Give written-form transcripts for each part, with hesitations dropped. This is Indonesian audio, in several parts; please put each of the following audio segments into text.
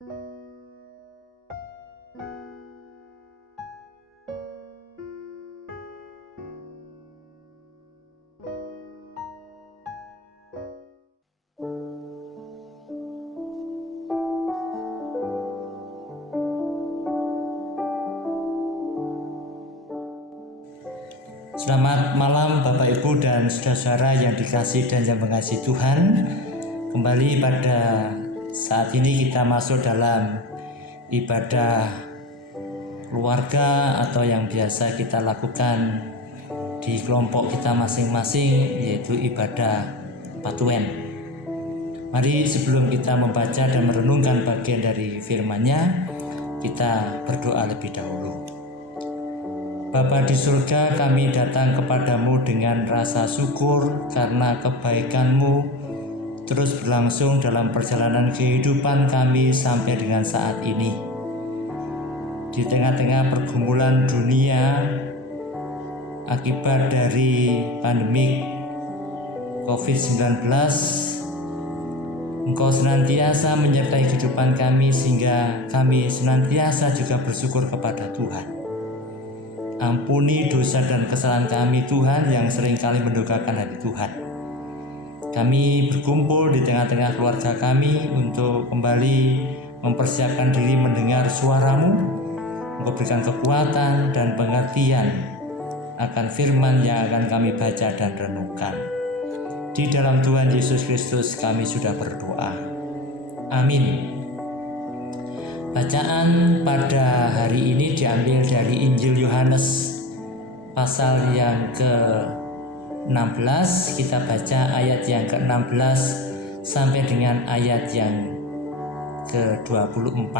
Selamat malam Bapak Ibu dan saudara-saudara yang dikasihi dan yang mengasihi Tuhan. Kembali pada saat ini kita masuk dalam ibadah keluarga atau yang biasa kita lakukan di kelompok kita masing-masing, yaitu ibadah Patuen. Mari sebelum kita membaca dan merenungkan bagian dari firman-Nya, kita berdoa lebih dahulu. Bapa di surga, kami datang kepadamu dengan rasa syukur karena kebaikan-Mu terus berlangsung dalam perjalanan kehidupan kami sampai dengan saat ini. Di tengah-tengah pergumulan dunia akibat dari pandemi COVID-19, Engkau senantiasa menyertai kehidupan kami sehingga kami senantiasa juga bersyukur kepada Tuhan. Ampuni dosa dan kesalahan kami Tuhan yang seringkali mendukakan hati Tuhan. Kami berkumpul di tengah-tengah keluarga kami untuk kembali mempersiapkan diri mendengar suara-Mu. Engkau berikan kekuatan dan pengertian akan firman yang akan kami baca dan renungkan. Di dalam Tuhan Yesus Kristus kami sudah berdoa. Amin. Bacaan pada hari ini diambil dari Injil Yohanes pasal yang ke-16. Kita baca ayat yang ke-16 sampai dengan ayat yang ke-24.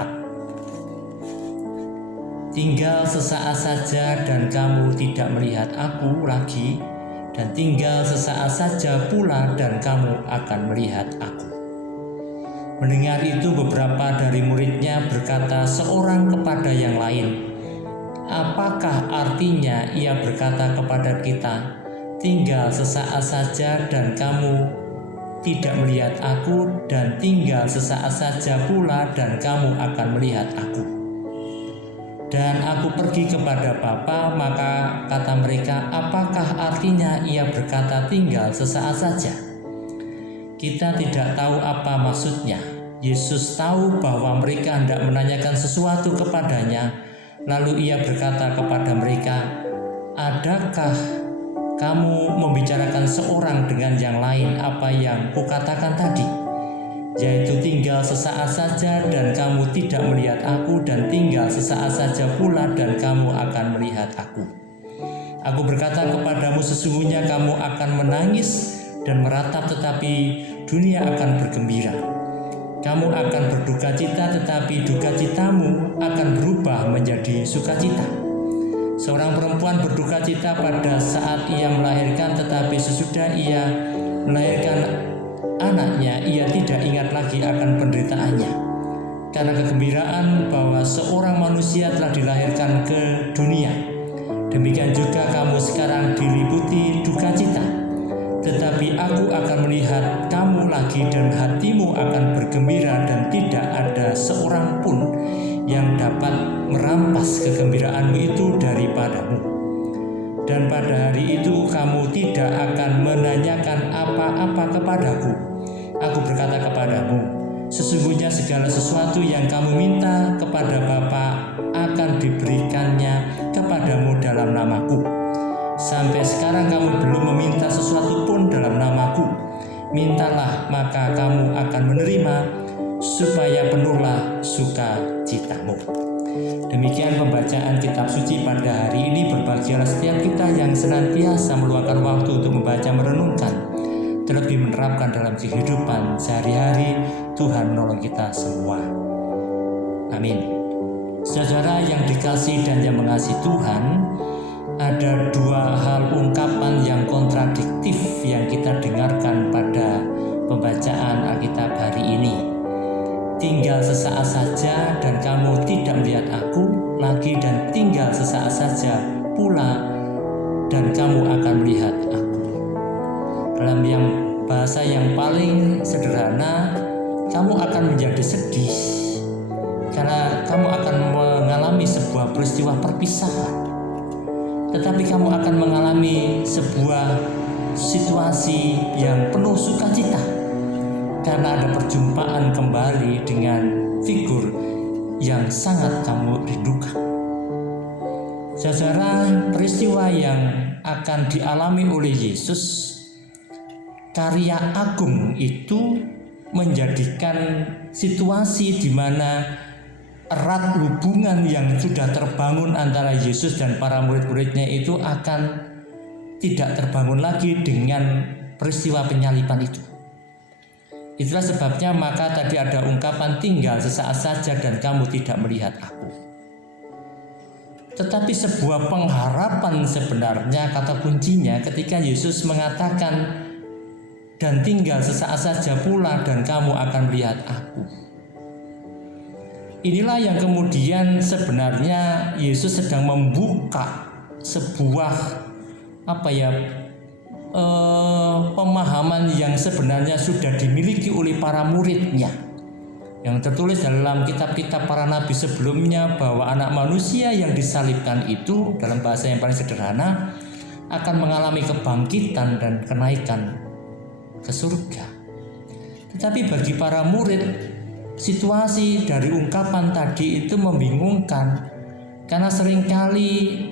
Tinggal sesaat saja dan kamu tidak melihat aku lagi, dan tinggal sesaat saja pula dan kamu akan melihat aku. Mendengar itu beberapa dari muridnya berkata seorang kepada yang lain, apakah artinya ia berkata kepada kita, tinggal sesaat saja dan kamu tidak melihat aku, dan tinggal sesaat saja pula dan kamu akan melihat aku. Dan aku pergi kepada Bapa. Maka kata mereka, apakah artinya ia berkata tinggal sesaat saja? Kita tidak tahu apa maksudnya. Yesus tahu bahwa mereka hendak menanyakan sesuatu kepadanya. Lalu ia berkata kepada mereka, adakah kamu membicarakan seorang dengan yang lain apa yang kukatakan tadi? Yaitu tinggal sesaat saja dan kamu tidak melihat aku, dan tinggal sesaat saja pula dan kamu akan melihat aku. Aku berkata kepadamu, sesungguhnya kamu akan menangis dan meratap, tetapi dunia akan bergembira. Kamu akan berduka cita, tetapi duka citamu akan berubah menjadi sukacita. Seorang perempuan berduka cita pada saat ia melahirkan, tetapi sesudah ia melahirkan anaknya, ia tidak ingat lagi akan penderitaannya, karena kegembiraan bahwa seorang manusia telah dilahirkan ke dunia. Demikian juga kamu sekarang diliputi duka cita, tetapi aku akan melihat kamu lagi dan hatimu akan bergembira, dan tidak ada seorang pun yang dapat merampas kegembiraanmu itu daripadamu. Dan pada hari itu kamu tidak akan menanyakan apa-apa kepadaku. Aku berkata kepadamu, sesungguhnya segala sesuatu yang kamu minta kepada Bapa akan diberikannya kepadamu dalam namaku. Sampai sekarang kamu belum meminta sesuatu pun dalam namaku. Mintalah maka kamu akan menerima, supaya penuhlah sukacitamu. Demikian pembacaan kitab suci pada hari ini. Berbahagialah setiap kita yang senantiasa meluangkan waktu untuk membaca merenungkan, terlebih menerapkan dalam kehidupan sehari-hari. Tuhan menolong kita semua. Amin. Saudara yang dikasihi dan yang mengasihi Tuhan, ada dua hal ungkapan yang kontradiktif yang kita dengarkan pada pembacaan Alkitab hari ini. Tinggal sesaat saja dan kamu tidak melihat aku lagi, dan tinggal sesaat saja pula dan kamu akan melihat aku. Dalam yang bahasa yang paling sederhana, kamu akan menjadi sedih peristiwa perpisahan, tetapi kamu akan mengalami sebuah situasi yang penuh sukacita karena ada perjumpaan kembali dengan figur yang sangat kamu rindukan. Saudara, peristiwa yang akan dialami oleh Yesus, karya agung itu menjadikan situasi di mana erat hubungan yang sudah terbangun antara Yesus dan para murid-muridnya itu akan tidak terbangun lagi dengan peristiwa penyaliban itu. Itulah sebabnya maka tadi ada ungkapan tinggal sesaat saja dan kamu tidak melihat aku. Tetapi sebuah pengharapan sebenarnya kata kuncinya ketika Yesus mengatakan dan tinggal sesaat saja pula dan kamu akan melihat aku. Inilah yang kemudian sebenarnya Yesus sedang membuka sebuah pemahaman yang sebenarnya sudah dimiliki oleh para muridnya, yang tertulis dalam kitab-kitab para nabi sebelumnya bahwa anak manusia yang disalibkan itu dalam bahasa yang paling sederhana akan mengalami kebangkitan dan kenaikan ke surga. Tetapi bagi para murid, situasi dari ungkapan tadi itu membingungkan karena seringkali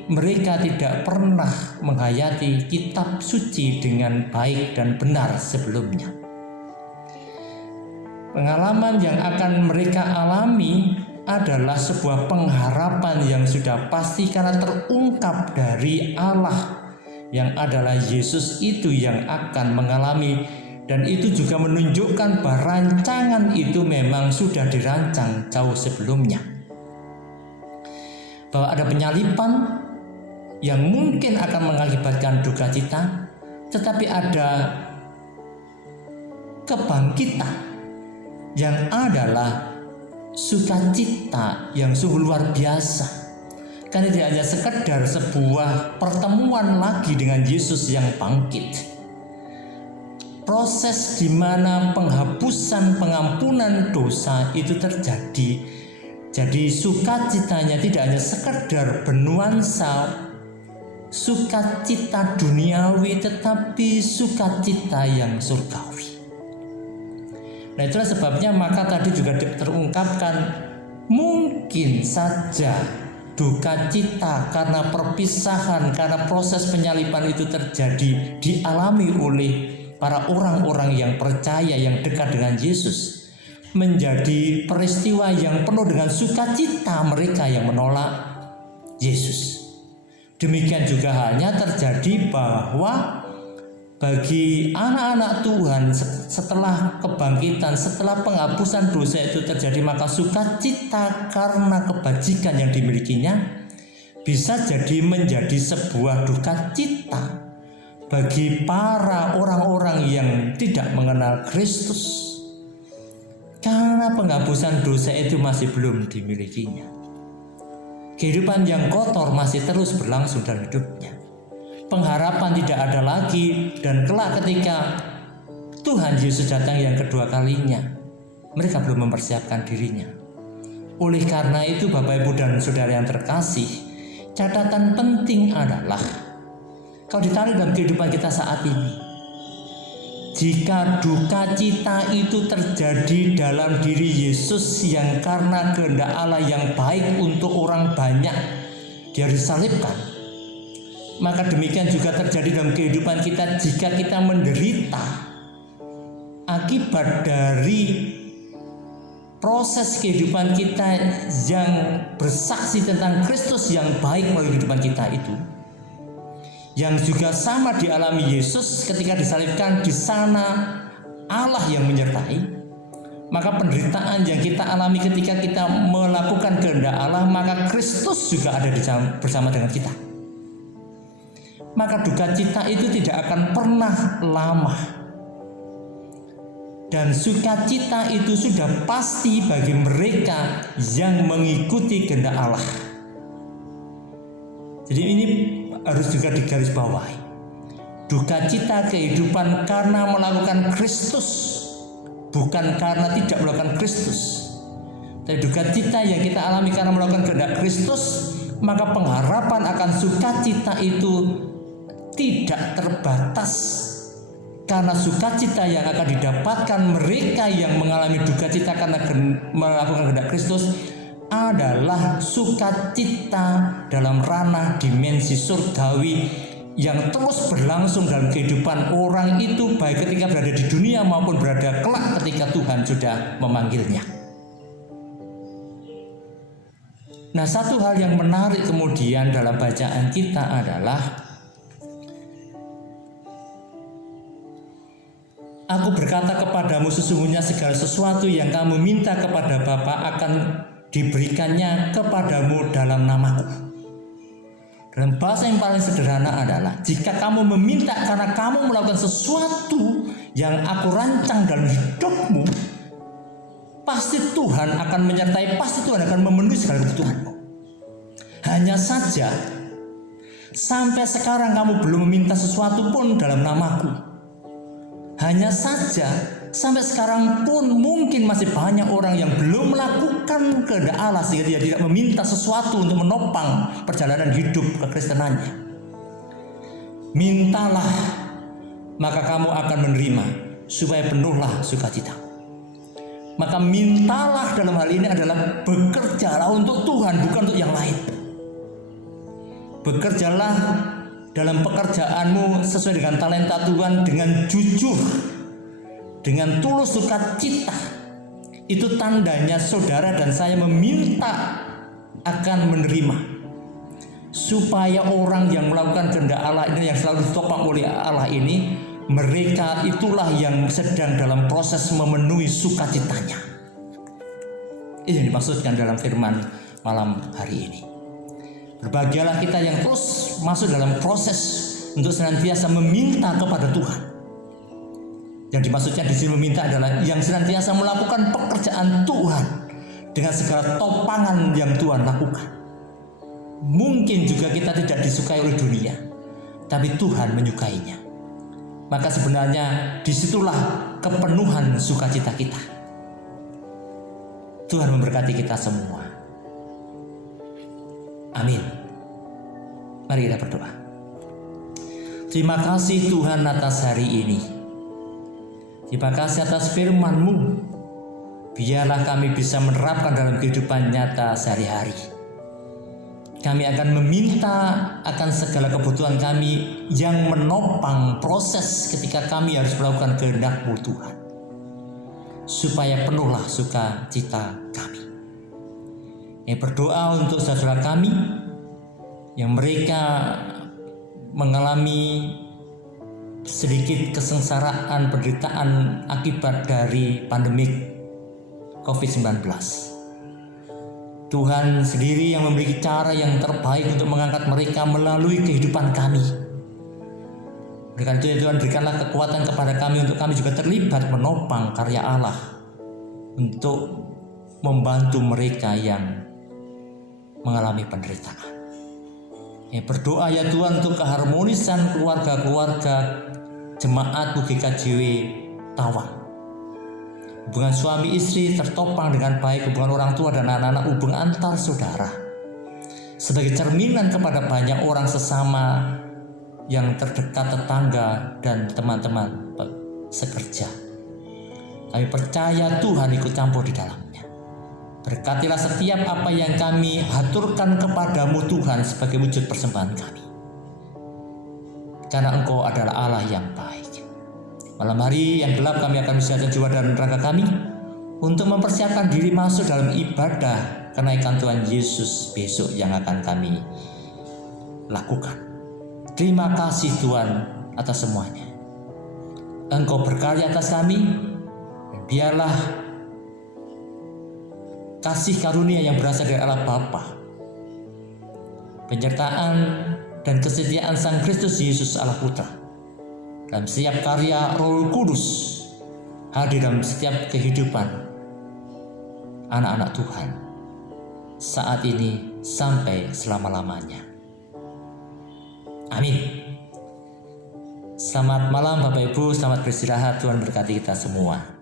mereka tidak pernah menghayati kitab suci dengan baik dan benar sebelumnya. Pengalaman yang akan mereka alami adalah sebuah pengharapan yang sudah pasti karena terungkap dari Allah yang adalah Yesus itu yang akan mengalami, dan itu juga menunjukkan bahwa rancangan itu memang sudah dirancang jauh sebelumnya. Bahwa ada penyaliban yang mungkin akan mengakibatkan duka cita, tetapi ada kebangkitan yang adalah sukacita yang sungguh luar biasa. Karena tidak hanya sekedar sebuah pertemuan lagi dengan Yesus yang bangkit. Proses di mana penghapusan pengampunan dosa itu terjadi. Jadi sukacitanya tidak hanya sekedar bernuansa sukacita duniawi, tetapi sukacita yang surgawi. Nah, itulah sebabnya maka tadi juga terungkapkan mungkin saja duka cita karena perpisahan, karena proses penyaliban itu terjadi dialami oleh para orang-orang yang percaya, yang dekat dengan Yesus, menjadi peristiwa yang penuh dengan sukacita mereka yang menolak Yesus. Demikian juga halnya terjadi bahwa bagi anak-anak Tuhan setelah kebangkitan, setelah penghapusan dosa itu terjadi, maka sukacita karena kebajikan yang dimilikinya bisa jadi menjadi sebuah duka cita bagi para orang-orang yang tidak mengenal Kristus. Karena penghapusan dosa itu masih belum dimilikinya. Kehidupan yang kotor masih terus berlangsung dalam hidupnya. Pengharapan tidak ada lagi, dan kelak ketika Tuhan Yesus datang yang kedua kalinya, mereka belum mempersiapkan dirinya. Oleh karena itu Bapak Ibu dan Saudara yang terkasih, catatan penting adalah kalau ditarik dalam kehidupan kita saat ini, jika duka cita itu terjadi dalam diri Yesus yang karena kehendak Allah yang baik untuk orang banyak Dia disalibkan, maka demikian juga terjadi dalam kehidupan kita jika kita menderita akibat dari proses kehidupan kita yang bersaksi tentang Kristus yang baik melalui kehidupan kita itu, yang juga sama dialami Yesus ketika disalibkan. Di sana Allah yang menyertai, maka penderitaan yang kita alami ketika kita melakukan kehendak Allah, maka Kristus juga ada bersama dengan kita. Maka duka cita itu tidak akan pernah lama, dan sukacita itu sudah pasti bagi mereka yang mengikuti kehendak Allah. Jadi ini harus juga digarisbawahi. Duka cita kehidupan karena melakukan Kristus, bukan karena tidak melakukan Kristus. Tapi duka cita yang kita alami karena melakukan kehendak Kristus, maka pengharapan akan sukacita itu tidak terbatas. Karena sukacita yang akan didapatkan mereka yang mengalami duka cita karena melakukan kehendak Kristus adalah sukacita dalam ranah dimensi surgawi yang terus berlangsung dalam kehidupan orang itu, baik ketika berada di dunia maupun berada kelak ketika Tuhan sudah memanggilnya. Nah, satu hal yang menarik kemudian dalam bacaan kita adalah Aku berkata kepadamu, sesungguhnya segala sesuatu yang kamu minta kepada Bapa akan diberikannya kepadamu dalam namaku. Dalam bahasa yang paling sederhana adalah, jika kamu meminta karena kamu melakukan sesuatu yang aku rancang dalam hidupmu, pasti Tuhan akan menyertai, pasti Tuhan akan memenuhi segala kebutuhanmu. Hanya saja, sampai sekarang kamu belum meminta sesuatu pun dalam namaku. Hanya saja, sampai sekarang pun mungkin masih banyak orang yang belum melakukan kehendak Allah sehingga dia tidak meminta sesuatu untuk menopang perjalanan hidup kekristenannya. Mintalah, maka kamu akan menerima, supaya penuhlah sukacita. Maka mintalah dalam hal ini adalah bekerjalah untuk Tuhan, bukan untuk yang lain. Bekerjalah dalam pekerjaanmu sesuai dengan talenta Tuhan, dengan jujur, dengan tulus sukacita. Itu tandanya saudara dan saya meminta akan menerima, supaya orang yang melakukan kehendak Allah ini, yang selalu ditopang oleh Allah ini, mereka itulah yang sedang dalam proses memenuhi sukacitanya. Ini yang dimaksudkan dalam firman malam hari ini. Berbahagialah kita yang terus masuk dalam proses untuk senantiasa meminta kepada Tuhan. Yang dimaksudnya di sini meminta adalah yang senantiasa melakukan pekerjaan Tuhan dengan segala topangan yang Tuhan lakukan. Mungkin juga kita tidak disukai oleh dunia, tapi Tuhan menyukainya. Maka sebenarnya disitulah kepenuhan sukacita kita. Tuhan memberkati kita semua. Amin. Mari kita berdoa. Terima kasih Tuhan atas hari ini. Terima kasih atas firman-Mu. Biarlah kami bisa menerapkan dalam kehidupan nyata sehari-hari. Kami akan meminta akan segala kebutuhan kami yang menopang proses ketika kami harus melakukan kehendak-Mu Tuhan, supaya penuhlah sukacita kami. Yang berdoa untuk saudara kami yang mereka mengalami sedikit kesengsaraan, penderitaan akibat dari pandemik COVID-19. Tuhan sendiri yang memiliki cara yang terbaik untuk mengangkat mereka melalui kehidupan kami. Oleh karena itu Tuhan, berikanlah kekuatan kepada kami untuk kami juga terlibat menopang karya Allah untuk membantu mereka yang mengalami penderitaan. Berdoa ya Tuhan untuk keharmonisan keluarga-keluarga jemaat UGKJW Tawang. Hubungan suami istri tertopang dengan baik, hubungan orang tua dan anak-anak, hubungan antar saudara. Sebagai cerminan kepada banyak orang sesama yang terdekat, tetangga dan teman-teman sekerja. Kami percaya Tuhan ikut campur di dalamnya. Berkatilah setiap apa yang kami haturkan kepadamu Tuhan sebagai wujud persembahan kami. Karena Engkau adalah Allah yang baik. Malam hari yang gelap kami akan menyiapkan jiwa dan raga kami untuk mempersiapkan diri masuk dalam ibadah kenaikan Tuhan Yesus besok yang akan kami lakukan. Terima kasih Tuhan atas semuanya. Engkau berkarya atas kami, dan biarlah kasih karunia yang berasal dari Allah Bapa, penyertaan dan kesetiaan Sang Kristus Yesus Allah Putra, dalam setiap karya Roh Kudus hadir dalam setiap kehidupan anak-anak Tuhan saat ini sampai selama-lamanya. Amin. Selamat malam Bapak Ibu, selamat beristirahat. Tuhan berkati kita semua.